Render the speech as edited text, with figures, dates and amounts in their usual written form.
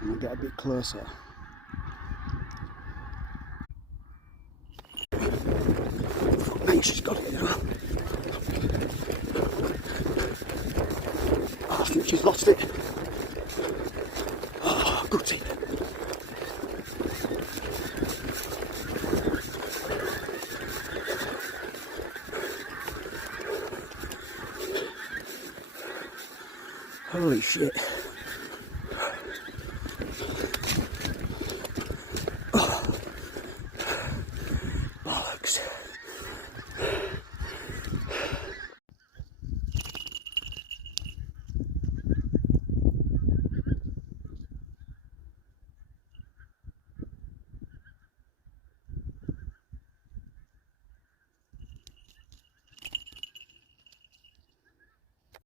I'm gonna get a bit closer. Mate, she's got it, you know. Oh, I think she's lost it. Oh, goody. Holy shit.